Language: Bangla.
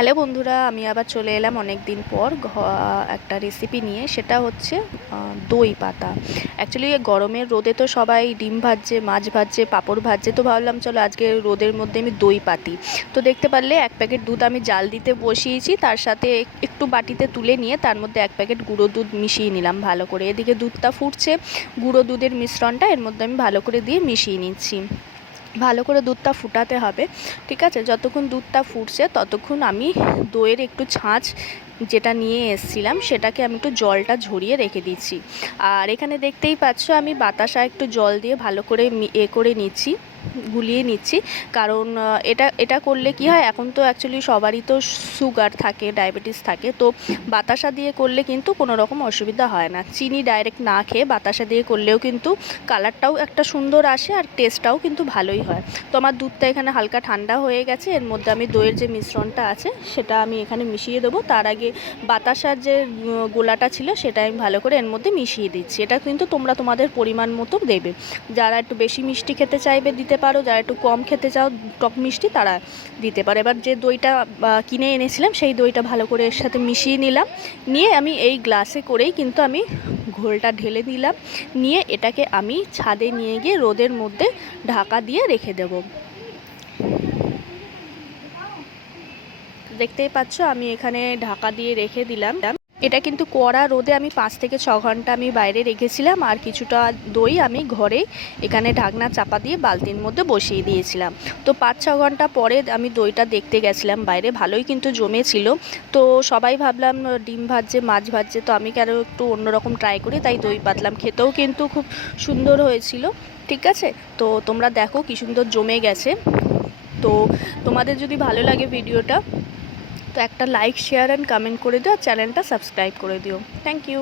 হ্যালো বন্ধুরা, আমি আবার চলে এলাম অনেক দিন পর একটা রেসিপি নিয়ে। সেটা হচ্ছে দই পাতা। অ্যাকচুয়ালি গরমের রোদে তো সবাই ডিম ভাজছে, মাছ ভাজছে, পাঁপড় ভাজছে, তো ভাবলাম চলো আজকে রোদের মধ্যে আমি দই পাতি। তো দেখতে পারলে 1 প্যাকেট দুধ আমি জাল দিতে বসিয়েছি, তার সাথে একটু বাটিতে তুলে নিয়ে তার মধ্যে 1 প্যাকেট গুঁড়ো দুধ মিশিয়ে নিলাম ভালো করে। এদিকে দুধটা ফুটছে, গুঁড়ো দুধের মিশ্রণটা এর মধ্যে আমি ভালো করে দিয়ে মিশিয়ে নিচ্ছি। ভালো করে দুধটা ফুটাতে হবে, ঠিক আছে? যতক্ষণ দুধটা ফুটছে ততক্ষণ আমি দইয়ের একটু ছাঁচ যেটা নিয়ে এসেছিলাম সেটাকে আমি একটু জলটা ঝরিয়ে রেখে দিচ্ছি। আর এখানে দেখতেই পাচ্ছ আমি বাতাসা একটু জল দিয়ে ভালো করে করে নিচ্ছি, গুলিয়ে নিচ্ছি। কারণ এটা এটা করলে কি হয়, এখন তো অ্যাকচুয়ালি সবারই তো সুগার থাকে, ডায়াবেটিস থাকে, তো বাতাসা দিয়ে করলে কিন্তু কোনো রকম অসুবিধা হয় না। চিনি ডাইরেক্ট না খেয়ে বাতাসা দিয়ে করলেও কিন্তু কালারটাও একটা সুন্দর আসে আর টেস্টটাও কিন্তু ভালোই হয়। তো আমার দুধটা এখানে হালকা ঠান্ডা হয়ে গেছে, এর মধ্যে আমি দইয়ের যে মিশ্রণটা আছে সেটা আমি এখানে মিশিয়ে দেবো। তার আগে বাতাসার যে গোলাটা ছিল সেটা আমি ভালো করে এর মধ্যে মিশিয়ে দিচ্ছি। এটা কিন্তু তোমরা তোমাদের পরিমাণ মতো দেবে। যারা একটু বেশি মিষ্টি খেতে চাইবে দিতে পারো, যারা একটু কম খেতে চাও টক মিষ্টি তারা দিতে পারো। এবার যে দইটা কিনে এনেছিলাম সেই দইটা ভালো করে এর সাথে মিশিয়ে নিলাম, নিয়ে আমি এই গ্লাসে করেই কিন্তু আমি ঘোলটা ঢেলে দিলাম। নিয়ে এটাকে আমি ছাদে নিয়ে গিয়ে রোদের মধ্যে ঢাকা দিয়ে রেখে দেব। দেখতেই পাচ্ছ আমি এখানে ঢাকা দিয়ে রেখে দিলাম। এটা কিন্তু কড়া রোদে আমি 5 থেকে 6 ঘন্টা আমি বাইরে রেখেছিলাম, আর কিছুটা দই আমি ঘরে এখানে ঢাকনা চাপা দিয়ে বালতির মধ্যে বসিয়ে দিয়েছিলাম। তো 5-6 ঘন্টা পরে আমি দইটা দেখতে গেছিলাম বাইরে, ভালোই কিন্তু জমেছিল। তো সবাই ভাবলাম ডিম ভাজছে, মাছ ভাজছে, তো আমি কেন একটু অন্যরকম ট্রাই করি, তাই দই পাতলাম। খেতেও কিন্তু খুব সুন্দর হয়েছিল, ঠিক আছে? তো তোমরা দেখো কি সুন্দর জমে গেছে। তো তোমাদের যদি ভালো লাগে ভিডিওটা, তো একটা লাইক, শেয়ার অ্যান্ড কমেন্ট করে দিও, আর চ্যানেলটা সাবস্ক্রাইব করে দিও। Thank you.